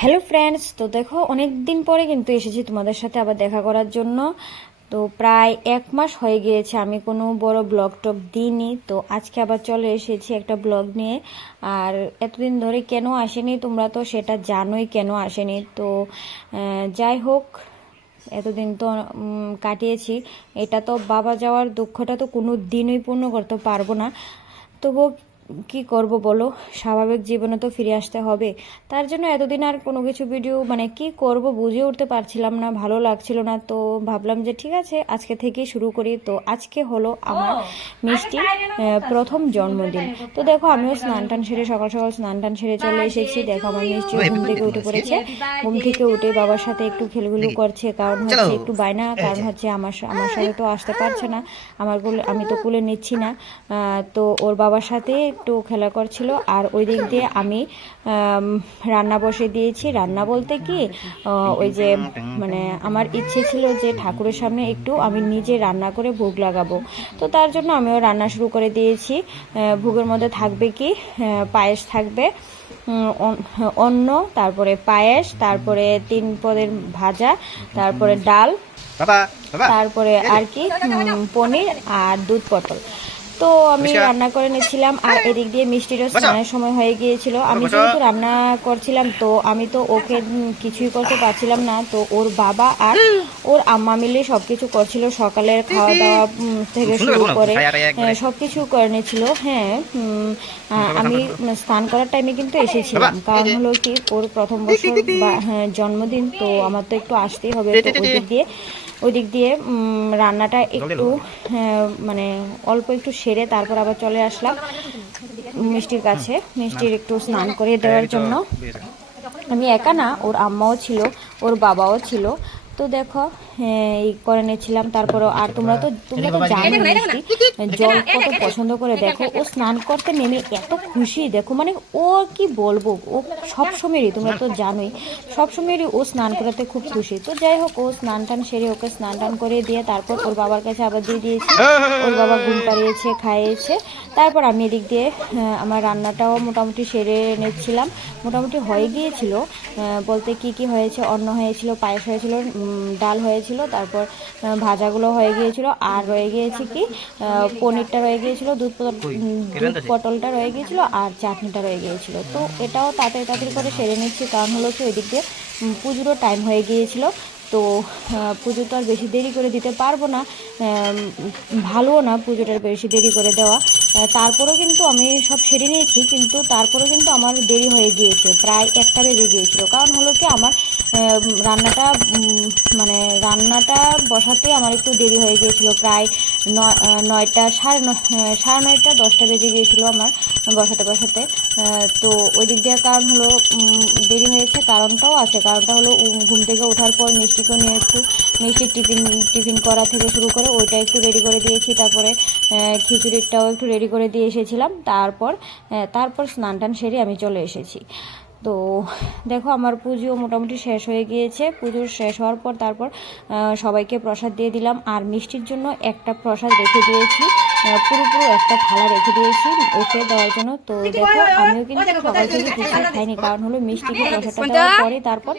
Hello friends, তো দেখো অনেক দিন পরে কিন্তু এসেছি তোমাদের সাথে আবার দেখা করার জন্য। তো প্রায় 1 মাস হয়ে গিয়েছে আমি কোনো বড় ব্লগ টক দিইনি, তো আজকে আবার চলে এসেছি একটা ব্লগ নিয়ে। আর এতদিন ধরে কেন আসেনি তোমরা তো সেটা জানোই, কেন আসেনি। তো যাই হোক, এতদিন তো কাটিয়েছি। এটা তো বাবা যাওয়ার দুঃখটা তো কোনো দিনই পূর্ণ করতে পারবো না। তবুও কি করব বলো, স্বাভাবিক জীবনে তো ফিরে আসতে হবে। তার জন্য এতদিন আর কোনো কিছু ভিডিও কি করব বুঝে উঠতে পারছিলাম না, ভালো লাগছিল না। তো ভাবলাম যে ঠিক আছে আজকে থেকেই শুরু করি। তো আজকে হলো আমার মিষ্টি প্রথম জন্মদিন। তো দেখো আমিও স্নান টান সেরে সকাল সকাল স্নান টান সেরে চলে এসেছি। দেখো আমার মিষ্টি ঘুম থেকে উঠে পড়েছে। ঘুম থেকে উঠে বাবার সাথে একটু খেলগুলো করছে, কারণ হচ্ছে একটু বায়না, কারণ হচ্ছে আমার সাথে তো আসতে পারছে না। আমি তো কুলে নিচ্ছি না। তো ওর বাবার সাথে একটু খেলা করছিল। আর ওই দিক দিয়ে আমি রান্না বসে দিয়েছি। রান্না বলতে কি, ওই যে আমার ইচ্ছে ছিল যে ঠাকুরের সামনে একটু আমি নিজে রান্না করে ভোগ লাগাবো। তো তার জন্য আমিও রান্না শুরু করে দিয়েছি। ভোগের মধ্যে থাকবে কি, পায়েস থাকবে, অন্ন, তারপরে পায়েস, তারপরে 3 পদের ভাজা, তারপরে ডাল, তারপরে আর কি পনির আর দুধ পটল। তো আমি রান্না করে নিচ্ছিলাম। আর এদিক দিয়ে মিষ্টিরও স্নানের সময় হয়ে গিয়েছিল। আমি যেহেতু রান্না করছিলাম, তো আমি তো ওকে কিছুই করতে পারছিলাম না। তো ওর বাবা আর ওর আম্মা মিলে সবকিছু করছিল, সকালের খাওয়া দাওয়া থেকে শুরু করে সবকিছু করে নিয়েছিল। হ্যাঁ, আমি স্নান করার টাইমে কিন্তু এসেছিলাম, কারণ হলো কি ওর প্রথম বছর বা জন্মদিন, তো আমার তো একটু আসতেই হবে। তো ওই দিক দিয়ে রান্নাটা একটু অল্প একটু সেরে তারপর আবার চলে আসলাম মিষ্টির কাছে, মিষ্টির একটু স্নান করে দেওয়ার জন্য। আমি একা না, ওর আম্মাও ছিল, ওর বাবাও ছিল। তো দেখো এই করে নিয়েছিলাম। তারপরেও আর তোমরা তো জানো মিষ্টি জল কত পছন্দ করে। দেখো ও স্নান করতে নেমে এত খুশি, দেখো ও কি বলবো, ও সবসময়ই, তোমরা তো জানোই, সবসময়ই ও স্নান করাতে খুব খুশি। তো যাই হোক, ও স্নান টান সেরে ওকে স্নান টান করে দিয়ে তারপর ওর বাবার কাছে আবার দিয়ে দিয়েছি। ওর বাবা ঘুম পাড়িয়েছে, খাইয়েছে। তারপর আমি এদিক দিয়ে আমার রান্নাটাও মোটামুটি সেরে নিচ্ছিলাম। মোটামুটি হয়ে গিয়েছিল, বলতে কি হয়েছে, অন্ন হয়েছিল, পায়েস হয়েছিল, ডাল হয়েছিল, তারপর ভাজাগুলো হয়ে গিয়েছিল। আর রয়ে গিয়েছে কি, পনিরটা রয়ে গিয়েছিল, দুধ পটলটা রয়ে গিয়েছিল, আর চাটনিটা রয়ে গিয়েছিল। তো এটাও তাড়াতাড়ি করে সেরে নিচ্ছি, কারণ হলো কি ওই দিক দিয়ে পুজোরও টাইম হয়ে গিয়েছিল। তো পুজো তো আর বেশি দেরি করে দিতে পারবো না, ভালোও না পুজোটার বেশি দেরি করে দেওয়া। তারপরেও কিন্তু আমি সব সেরে নিয়েছি, কিন্তু তারপরেও কিন্তু আমার দেরি হয়ে গিয়েছে, প্রায় 1টা বেজে গিয়েছিল। কারণ হলো কি আমার রান্নাটা রান্নাটা বসাতে আমার একটু দেরি হয়ে গিয়েছিল, প্রায় 9টা, সাড়ে 9টা, 10টা বেজে গিয়েছিল আমার বসাতে। তো ওই দিক দিয়ে কারণ হলো দেরি হয়েছে, কারণটাও আছে। কারণটা হলো ঘুম থেকে ওঠার পর মিষ্টিকে নিয়ে একটু মিষ্টির টিফিন করা থেকে শুরু করে ওইটা একটু রেডি করে দিয়েছি। তারপরে খিচুড়িটাও একটু রেডি করে দিয়ে এসেছিলাম। তারপর স্নান টান সেরে আমি চলে এসেছি। তো দেখো আমার পুজো মোটামুটি শেষ হয়ে গিয়েছে। পুজো শেষ হওয়ার পর তারপর সবাইকে প্রসাদ দিয়ে দিলাম। আর মিষ্টির জন্য একটা প্রসাদ রেখে দিয়েছি, পুরো একটা থালা রেখে দিয়েছি ওকে দেওয়ার জন্য। তো দেখো আমিও কিন্তু সকাল থেকে কিছু খাইনি, কারণ হলো মিষ্টিকে প্রসাদটা দেওয়ার পরে তারপর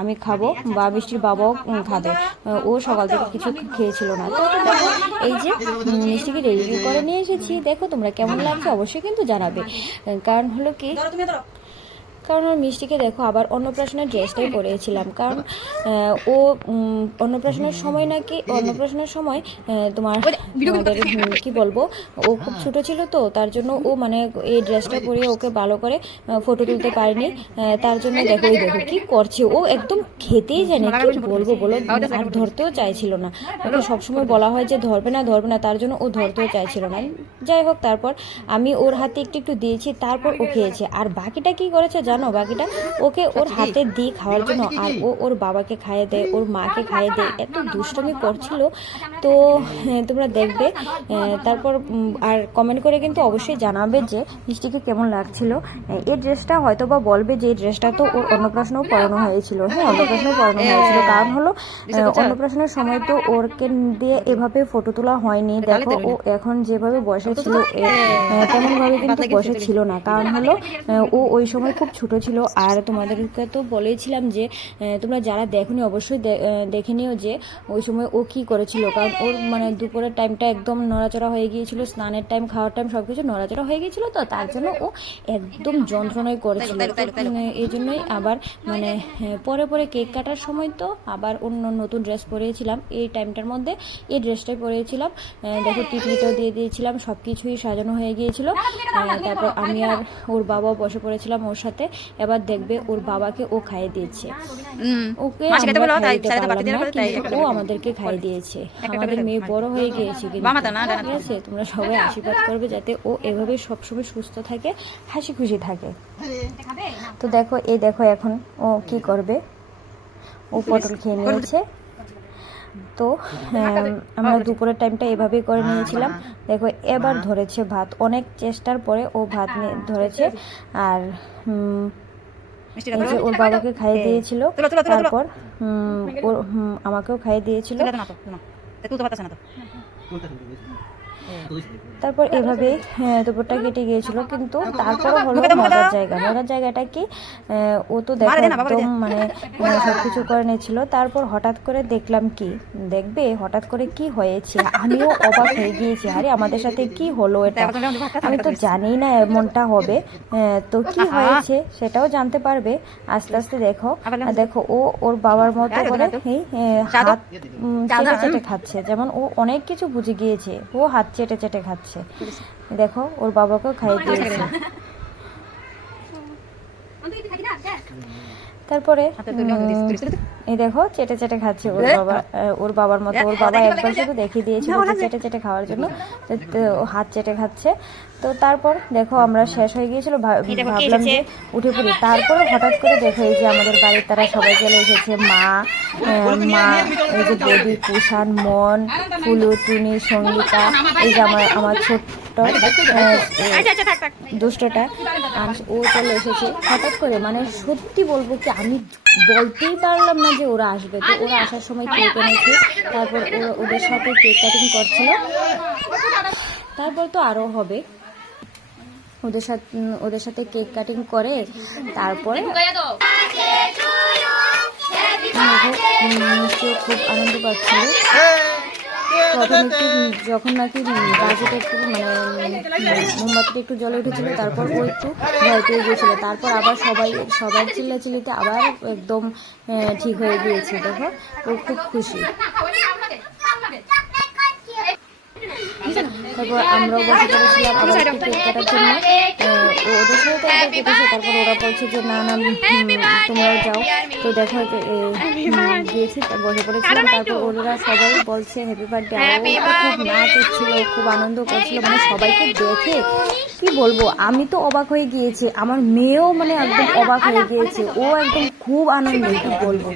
আমি খাবো বা মিষ্টির বাবাও খাবে। ও সকাল থেকে কিছু খেয়েছিল না। তো দেখো এই যে মিষ্টিকে রেডি করে নিয়ে এসেছি। দেখো তোমরা কেমন লাগছে অবশ্যই কিন্তু জানাবে। কারণ হলো কি, আমার মিষ্টিকে দেখো আবার অন্নপ্রাশনের ড্রেসটাই পরেছিলাম, কারণ ও অন্নপ্রাশনের সময় কি বলবো, ও খুব ছোট ছিল, তো তার জন্য ও এই ড্রেসটা পরিয়ে ওকে ভালো করে ফটো তুলতে পারিনি। তার জন্য দেখো কি করছে, ও একদম খেতেই জানে, কি বলবো বলো, আর ধরতেও চাইছিল না। ওকে সবসময় বলা হয় যে ধরবে না, তার জন্য ও ধরতেও চাইছিল না। যাই হোক, তারপর আমি ওর হাতে একটু দিয়েছি, তারপর ও খেয়েছে। আর বাকিটা কি করেছে জানো, বাকিটা ওকে ওর হাতে দিয়ে খাওয়ার জন্য, আর ও ওর বাবাকে খাইয়ে দেয়, ওর মাকে খাইয়ে দেয়, এত দুষ্টমি করছিল। তো তোমরা দেখবে। তারপর আর কমেন্ট করে কিন্তু অবশ্যই জানাবে যে মিষ্টিকে কেমন লাগছিল। এই ড্রেসটা হয়তো বা বলবে যে এই ড্রেসটা তো ওর অন্নপ্রাশনেও পরানো হয়েছিল। হ্যাঁ, অন্নপ্রাশনেও পরানো হয়েছিল, কারণ হলো অন্নপ্রাশনের সময় তো ওরকে দিয়ে এভাবে ফটো তোলা হয়নি। দেখো ও এখন যেভাবে বসেছিল তেমনভাবে কিন্তু বসে ছিল না, কারণ হলো ও ওই সময় খুব ছোট ছোট ছিল। আর তোমাদেরকে তো বলেছিলাম যে তোমরা যারা দেখোনি অবশ্যই দেখে নিও যে ওই সময় ও কি করেছিল, কারণ ওর মানে দুপুরের টাইমটা একদম নড়াচড়া হয়ে গিয়েছিল, স্নানের টাইম খাওয়ার টাইম সব কিছু নড়াচড়া হয়ে গিয়েছিল, তো তার জন্য ও একদম যন্ত্রণায় করেছিল। এই জন্যই আবার মানে পরে পরে কেক কাটার সময় তো আবার অন্য নতুন ড্রেস পরেছিলাম, এই টাইমটার মধ্যে এই ড্রেসটাই পরেছিলাম। দেখো টিকলিটাও দিয়ে দিয়েছিলাম, সব কিছুই সাজানো হয়ে গিয়েছিল। তারপর আমি আর ওর বাবাও বসে পড়েছিলাম ওর সাথে। এবার দেখবে ওর বাবাকে ও খাইয়ে দিয়েছে, ওকে আমরা খাইয়ে দিতে পারলাম না, কিন্তু ও আমাদেরকে খাইয়ে দিয়েছে। আমাদের মেয়ে বড় হয়ে গিয়েছে কিন্তু, ঠিক আছে? তোমরা সবাই আশীর্বাদ করবে যাতে ও এভাবে সবসময় সুস্থ থাকে, হাসি খুশি থাকে। তো দেখো এই দেখো এখন ও কি করবে, ও পটল খেয়ে নিয়েছে। তো আমরা দুপুরের টাইমটা এভাবেই করে নিয়েছিলাম। দেখো এবার ধরেছে ভাত, অনেক চেষ্টার পরে ও ভাত ধরেছে। আর ওর বাবাকে খাইয়ে দিয়েছিল, তারপর আমাকেও খাইয়ে দিয়েছিল। তারপর এভাবেই দুপুরটা কেটে গিয়েছিল। কিন্তু তারপরও হলো মজার জায়গাটা কি, ও তো দেখো একদম মানে সবকিছু করে নিয়েছিল। তারপর হঠাৎ করে দেখলাম কি দেখবে, হঠাৎ করে কি হয়েছে, আমিও অবাক হয়ে গিয়েছি। আরে আমাদের সাথে কি হলো, এটা আমি তো জানি না এমনটা হবে। তো কি হয়েছে সেটাও জানতে পারবে আস্তে আস্তে। দেখো দেখো ও ওর বাবার মতো করে হাত চেটে চেটে খাচ্ছে, যেমন ও অনেক কিছু বুঝে গিয়েছে, ও হাত চেটে চেটে খাচ্ছে। দেখো ওর বাবাকেও খাইয়ে দিয়েছে। তারপরে এই দেখো চেটে চেটে খাচ্ছে ওর বাবার মতো। ওর বাবা একবার শুধু দেখিয়ে দিয়েছিল চেটে চেটে খাওয়ার জন্য, হাত চেটে খাচ্ছে। তো তারপর দেখো আমরা শেষ হয়ে গিয়েছিল, ভাবলাম যে উঠে পড়ি। তারপরে হঠাৎ করে দেখো এই যে আমাদের বাড়ির তারা সবাই চলে এসেছে, মা এই যে বৌদি, কুষাণ, মন, ফুলু, টুনি, সঙ্গীতা, এই যে আমার ছোট্ট দুষ্টটা ও চলে এসেছে হঠাৎ করে। মানে সত্যি বলবো কি, আমি বলতেই পারলাম না যে ওরা আসবে। তো ওরা আসার সময় কেক এনেছে, তারপর ওদের সাথে কেক কাটিং করছিল। তারপর তো আরও হবে, ওদের সাথে কেক কাটিং করে তারপরে খুব আনন্দ পাচ্ছিল। প্রথম যখন নাকি বাজেটা একটু মানে মোমবাতিটা একটু জ্বলে উঠেছিল, তারপর ও একটু ভয় পেয়ে গিয়েছিল। তারপর আবার সবার চিল্লাচিল্লিতে আবার একদম ঠিক হয়ে গিয়েছে। দেখো ও খুব খুশি। তারপর আমরাও বসে পড়েছিলাম আবার একটু কেক কাটার জন্য। ওদের সাথে তো একবার কেটেছে, তারপর ওরা বলছে যে না তোমরাও যাও। তো দেখো গিয়েছি, বসে পড়েছিলাম। তারপর ওরা সবাই বলছে হ্যাপি বার্থডে, খুব নাচ হচ্ছিল, খুব আনন্দ করছিল। মানে সবাইকে দেখে কি বলবো, আমি তো অবাক হয়ে গিয়েছি, আমার মেয়েও মানে একদম অবাক হয়ে গিয়েছে, ও একদম খুব আনন্দ, কি বলবো।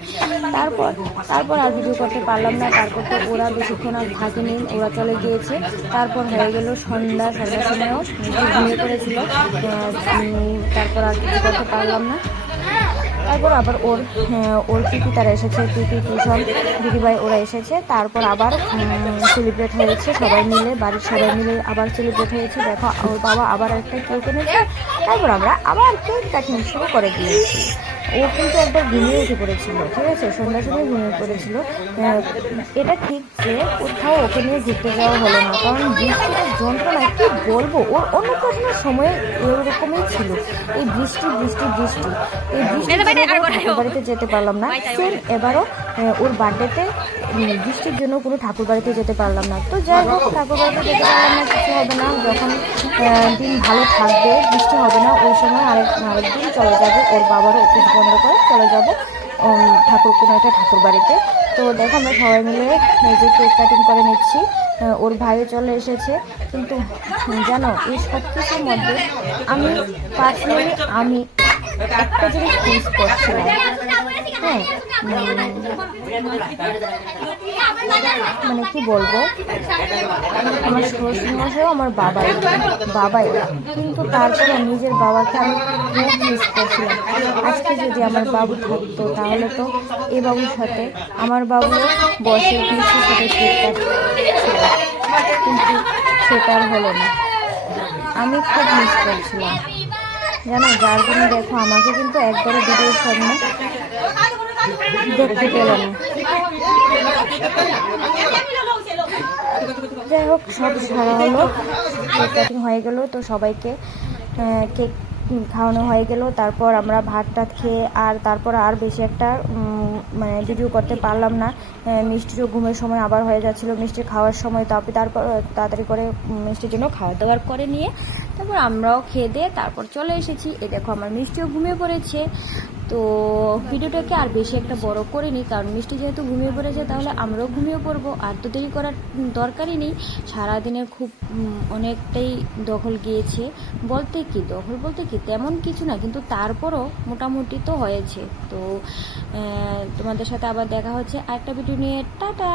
তারপর আর ভিডিও করতে পারলাম না। তারপর তো ওরা বেশিক্ষণ আর থাকেনি, ওরা চলে গিয়েছে। তারপর হয়ে গেল সন্ধ্যার সময়ও ঘুমিয়ে পড়েছিল। তারপর আর কিছু করতে পারলাম না। তারপর আবার ওর পিপি তারা এসেছে, পিপি, টিউশন, দিদিভাই ওরা এসেছে। তারপর আবার সেলিব্রেট হয়েছে সবাই মিলে, বাড়ির সবাই মিলে আবার সেলিব্রেট হয়েছে। দেখো ওর বাবা আবার একটা কেক এনেছে। তারপর আমরা আবার কেক কাটিং শুরু করে দিয়েছি। ও কিন্তু একবার ঘুমিয়ে উঠে পড়েছিল, ঠিক আছে, সন্ধ্যার সময় ঘুমিয়ে পড়েছিল। এটা ঠিক যে কোথাও ওকে নিয়ে ঘুরতে যাওয়া হলো না, কারণ বৃষ্টিটার যন্ত্রণা কি বলবো। ওর অন্নপ্রাশনের সময় এরকমই ছিল, এই বৃষ্টি এই ঠাকুর বাড়িতে যেতে পারলাম না। সেম এবারও ওর বার্থডেতে বৃষ্টির জন্য কোনো ঠাকুর বাড়িতে যেতে পারলাম না। তো যাই হোক, ঠাকুর বাড়িতে যেতে পারলাম না, কিছু হবে না। যখন দিন ভালো থাকবে, বৃষ্টি হবে না, ওই সময় আরেকদিন চলে যাবো। ওর বাবারও অফিস বন্ধ করে চলে যাবো কোনো একটা ঠাকুর বাড়িতে। তো দেখো আমরা সবাই মিলে এই যে কেক কাটিং করে নিচ্ছি। ওর ভাইও চলে এসেছে। কিন্তু জানো, এই সব কিছুর মধ্যে আমি পার্সোনালি একটা জিনিস মিস করছিলাম। হ্যাঁ, মানে কি বলবো, আমার শ্বশুরমশাইও আমার বাবাই, কিন্তু তারপরে নিজের বাবাকে আমি খুব মিস করছিলাম। আজকে যদি আমার বাবু থাকতো তাহলে তো এ বাবুর সাথে আমার বাবু বসে মিষ্টির সাথে কেক কাটছিল, কিন্তু সেটা আর হলো না। আমি খুব মিস করছিলাম। জানো, যার জন্য দেখো আমাকে কিন্তু একবারে ভিডিওর সামনে দেখতে পেল না। যাই হোক, সব সারা হলো, কেক কাটিং হয়ে গেল, তো সবাইকে কেক খাওয়ানো হয়ে গেল। তারপর আমরা ভাত টাত খেয়ে তারপর আর বেশি একটা মানে ভিডিও করতে পারলাম না। মিষ্টিরও ঘুমের সময় আবার হয়ে যাচ্ছিলো, মিষ্টি খাওয়ার সময়। তারপর তাড়াতাড়ি করে মিষ্টির জন্য খাওয়া দাওয়ার করে নিয়ে তারপর আমরাও খেয়ে দিয়ে তারপর চলে এসেছি। এই দেখো আমার মিষ্টিও ঘুমিয়ে পড়েছে। তো ভিডিওটাকে আর বেশি একটা বড় করিনি, কারণ মিষ্টি যেহেতু ঘুমিয়ে পড়েছে তাহলে আমরাও ঘুমিয়ে পড়বো। আর তো দেরি করার দরকারই নেই, সারাদিনের খুব অনেকটাই দখল গিয়েছে। দখল বলতে কি তেমন কিছু না, কিন্তু তারপরও মোটামুটি তো হয়েছে। তো তোমাদের সাথে আবার দেখা হচ্ছে আরেকটা ভিডিও নিয়ে। টাটা।